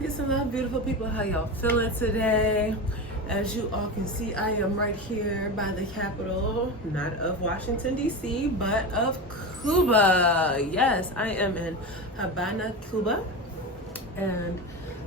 Peace and love, beautiful people. How y'all feeling today? As you all can see, I am right here by the capital, not of Washington, D.C., but of Cuba. Yes, I am in Havana, Cuba. And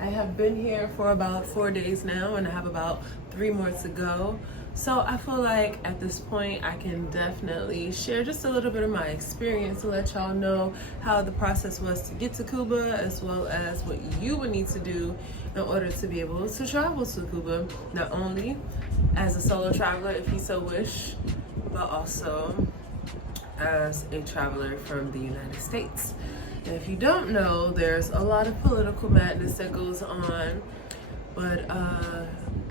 I have been here for about 4 days now, and I have about 3 more to go. So I feel like at this point I can definitely share just a little bit of my experience to let y'all know how the process was to get to Cuba, as well as what you would need to do in order to be able to travel to Cuba, not only as a solo traveler if you so wish, but also as a traveler from the United States. And if you don't know, there's a lot of political madness that goes on, but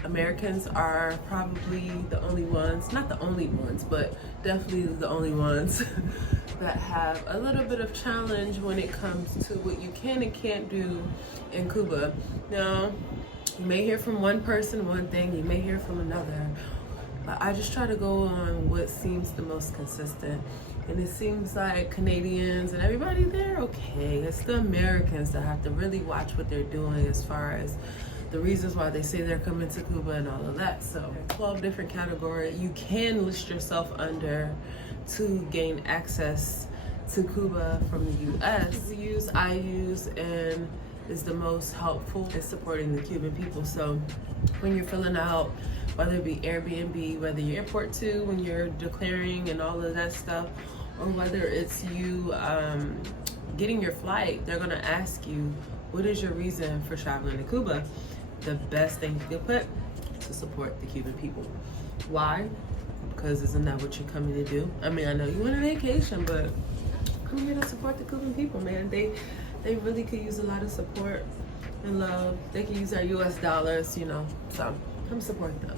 Americans are probably the only ones, not the only ones, but definitely the only ones that have a little bit of challenge when it comes to what you can and can't do in Cuba. Now, you may hear from one person one thing, you may hear from another, but I just try to go on what seems the most consistent. And it seems like Canadians and everybody, they're okay. It's the Americans that have to really watch what they're doing as far as the reasons why they say they're coming to Cuba and all of that. So 12 different categories you can list yourself under to gain access to Cuba from the US. I use and is the most helpful in supporting the Cuban people. So when you're filling out, whether it be Airbnb, whether you're airport to, when you're declaring and all of that stuff, or whether it's you getting your flight, they're gonna ask you, what is your reason for traveling to Cuba? The best thing you can put to support the Cuban people. Why? Because isn't that what you're coming to do? I mean, I know you went on vacation, but come here to support the Cuban people, man. They really could use a lot of support and love. They can use our US dollars, you know, so come support them.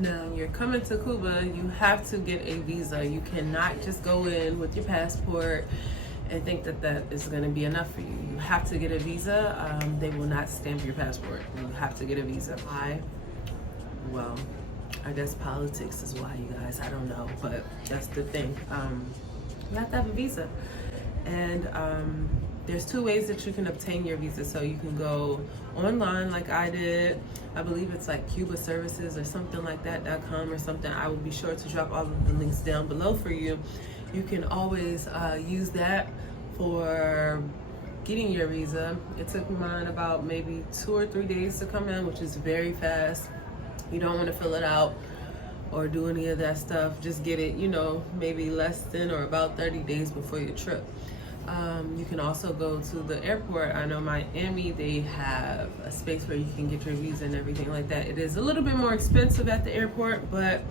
Now, you're coming to Cuba, you have to get a visa. You cannot just go in with your passport and think that that is going to be enough for you. You have to get a visa. They will not stamp your passport. You have to get a visa. Why? Well, I guess politics is why, you guys. I don't know, but that's the thing. You have to have a visa. And there's 2 ways that you can obtain your visa. So you can go online like I did. I believe it's like Cuba Services or something like that.com or something. I will be sure to drop all of the links down below for you. You can always use that for getting your visa. It took mine about maybe 2 or 3 days to come in, which is very fast. You don't want to fill it out or do any of that stuff. Just get it, you know, maybe less than or about 30 days before your trip. You can also go to the airport. I know Miami, they have a space where you can get your visa and everything like that. It is a little bit more expensive at the airport, but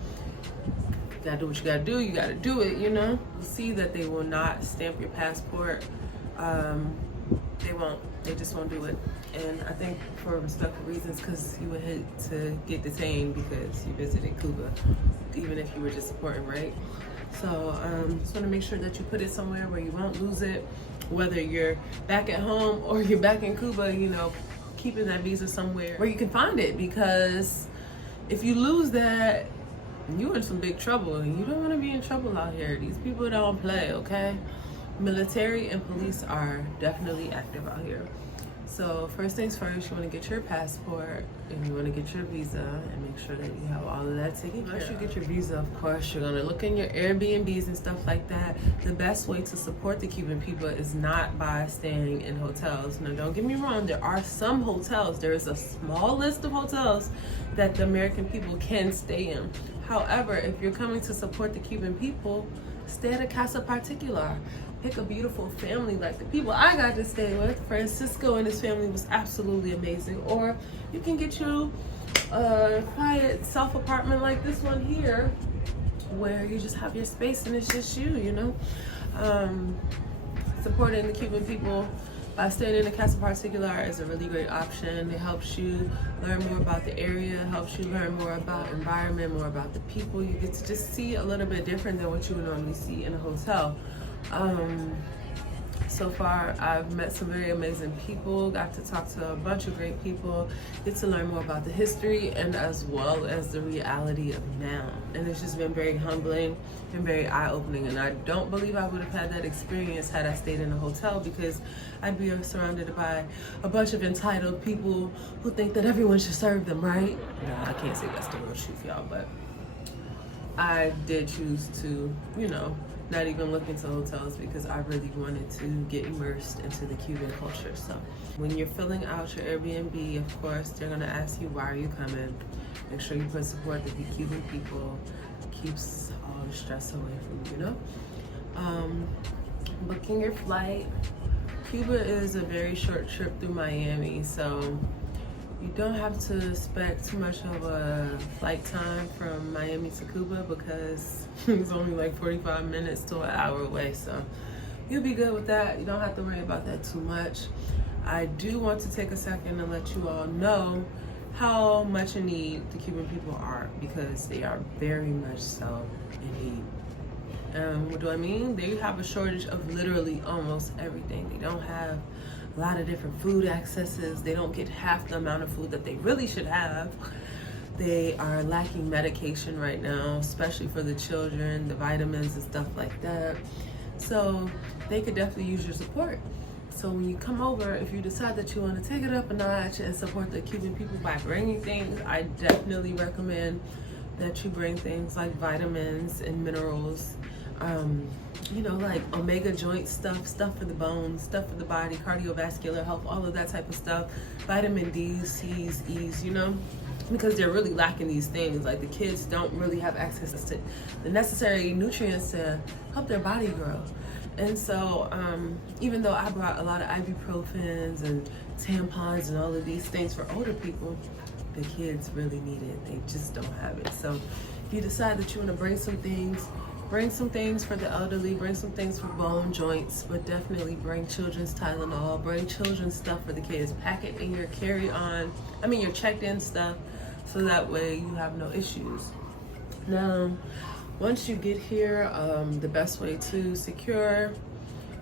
you gotta do what you gotta do. You gotta do it, you know. You see that they will not stamp your passport. They won't. They just won't do it. And I think for respectful reasons, because you would hate to get detained because you visited Cuba, even if you were just supporting, right? So just want to make sure that you put it somewhere where you won't lose it, whether you're back at home or you're back in Cuba, you know, keeping that visa somewhere where you can find it, because if you lose that, you're in some big trouble, and you don't want to be in trouble out here. These people don't play, okay? Military and police are definitely active out here. So first things first, you want to get your passport and you want to get your visa and make sure that you have all of that taken care of. Once you get your visa, of course, you're going to look in your Airbnbs and stuff like that. The best way to support the Cuban people is not by staying in hotels. Now, don't get me wrong, there are some hotels. There is a small list of hotels that the American people can stay in. However, if you're coming to support the Cuban people, stay at a casa particular. Pick a beautiful family like the people I got to stay with. Francisco and his family was absolutely amazing. Or you can get you a quiet self-apartment like this one here, where you just have your space and it's just you, you know. Supporting the Cuban people by staying in a casa particular is a really great option. It helps you learn more about the area, helps you learn more about environment, more about the people. You get to just see a little bit different than what you would normally see in a hotel. So far, I've met some very amazing people, got to talk to a bunch of great people, get to learn more about the history and as well as the reality of now. And it's just been very humbling and very eye-opening. And I don't believe I would have had that experience had I stayed in a hotel, because I'd be surrounded by a bunch of entitled people who think that everyone should serve them, right? No, I can't say that's the real truth, y'all, but I did choose to, not even look into hotels because I really wanted to get immersed into the Cuban culture. So when you're filling out your Airbnb, of course, they're gonna ask you, why are you coming? Make sure you put support the Cuban people, keeps all the stress away from you, Booking your flight. Cuba is a very short trip through Miami, so you don't have to expect too much of a flight time from Miami to Cuba, because it's only like 45 minutes to an hour away. So you'll be good with that. You don't have to worry about that too much. I do want to take a second and let you all know how much in need the Cuban people are, because they are very much so in need. What do I mean? They have a shortage of literally almost everything. They don't have a lot of different food accesses. They don't get half the amount of food that they really should have. They are lacking medication right now, especially for the children, the vitamins and stuff like that. So they could definitely use your support. So when you come over, if you decide that you want to take it up a notch and support the Cuban people by bringing things, I definitely recommend that you bring things like vitamins and minerals, like omega joint stuff for the bones, stuff for the body, cardiovascular health, all of that type of stuff, vitamin D, C's, E's, because they're really lacking these things. Like, the kids don't really have access to the necessary nutrients to help their body grow. And so even though I brought a lot of ibuprofens and tampons and all of these things for older people, the kids really need it. They just don't have it. So if you decide that you want to bring some things for the elderly, bring some things for bone joints, but definitely bring children's Tylenol, bring children's stuff for the kids. Pack it in your your checked-in stuff, so that way you have no issues. Now, once you get here, the best way to secure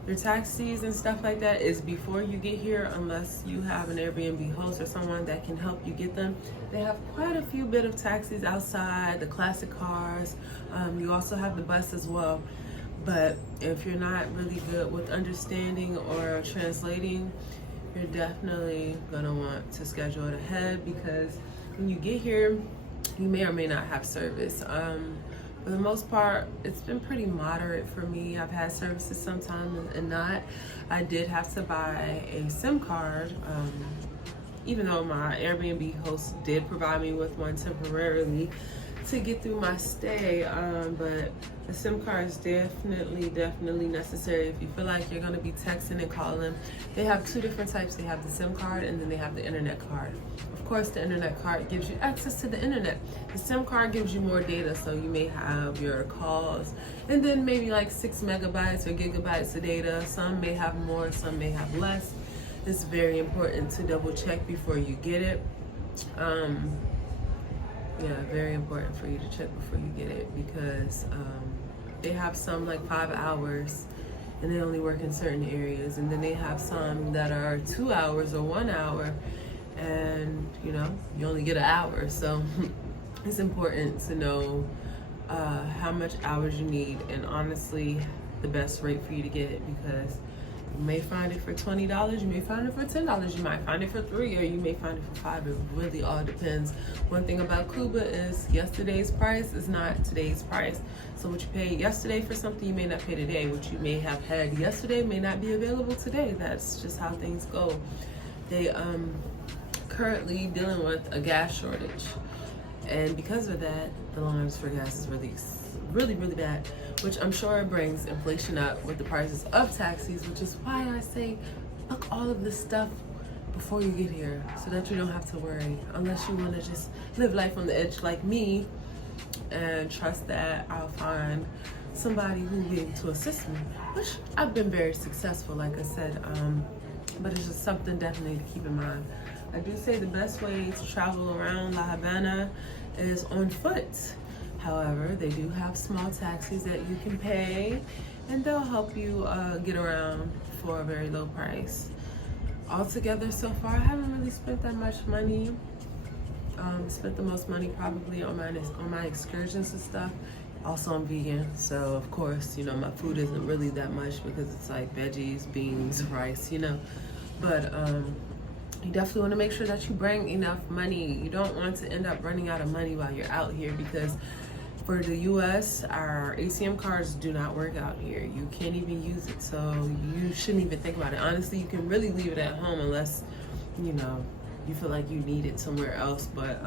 your taxis and stuff like that is before you get here, unless you have an Airbnb host or someone that can help you get them. They have quite a few bit of taxis outside, the classic cars. You also have the bus as well. But if you're not really good with understanding or translating, you're definitely gonna want to schedule it ahead, because when you get here, you may or may not have service. For the most part, it's been pretty moderate for me. I've had services sometimes and not. I did have to buy a SIM card, even though my Airbnb host did provide me with one temporarily to get through my stay. But a SIM card is definitely necessary if you feel like you're gonna be texting and calling. They have two different types. They have the SIM card and then they have the internet card. Of course, the internet card gives you access to the internet. The SIM card gives you more data, so you may have your calls and then maybe like 6 megabytes or gigabytes of data. Some may have more, some may have less. It's very important to double check before you get it. Very important for you to check before you get it, because they have some like 5 hours and they only work in certain areas, and then they have some that are 2 hours or 1 hour, and you only get an hour. So it's important to know how much hours you need, and honestly the best rate for you to get it, because you may find it for $20, you may find it for $10, you might find it for $3, or you may find it for $5. It really all depends. One thing about Cuba is yesterday's price is not today's price. So what you paid yesterday for something, you may not pay today. What you may have had yesterday may not be available today. That's just how things go. They currently dealing with a gas shortage, and because of that, the lines for gas is really bad, which I'm sure brings inflation up with the prices of taxis, which is why I say book all of this stuff before you get here, so that you don't have to worry, unless you want to just live life on the edge like me and trust that I'll find somebody who will be able to assist me, which I've been very successful, like I said, but it's just something definitely to keep in mind. I do say the best way to travel around La Habana is on foot. However, they do have small taxis that you can pay, and they'll help you get around for a very low price. Altogether so far, I haven't really spent that much money. Spent the most money probably on my excursions and stuff. Also, I'm vegan, so of course, you know, my food isn't really that much because it's like veggies, beans, rice, you know. But you definitely want to make sure that you bring enough money. You don't want to end up running out of money while you're out here, because for the US, our ATM cards do not work out here. You can't even use it, so you shouldn't even think about it. Honestly, you can really leave it at home unless, you know, you feel like you need it somewhere else. But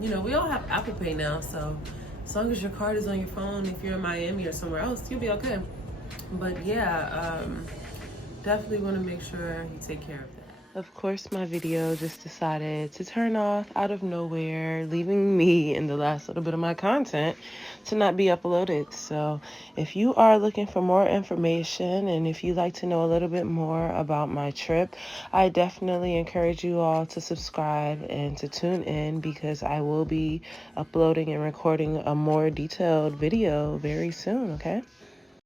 you know, we all have Apple Pay now, so as long as your card is on your phone, if you're in Miami or somewhere else, you'll be okay. But yeah, definitely want to make sure you take care of that. Of course, my video just decided to turn off out of nowhere, leaving me in the last little bit of my content to not be uploaded. So if you are looking for more information and if you'd like to know a little bit more about my trip, I definitely encourage you all to subscribe and to tune in, because I will be uploading and recording a more detailed video very soon, okay?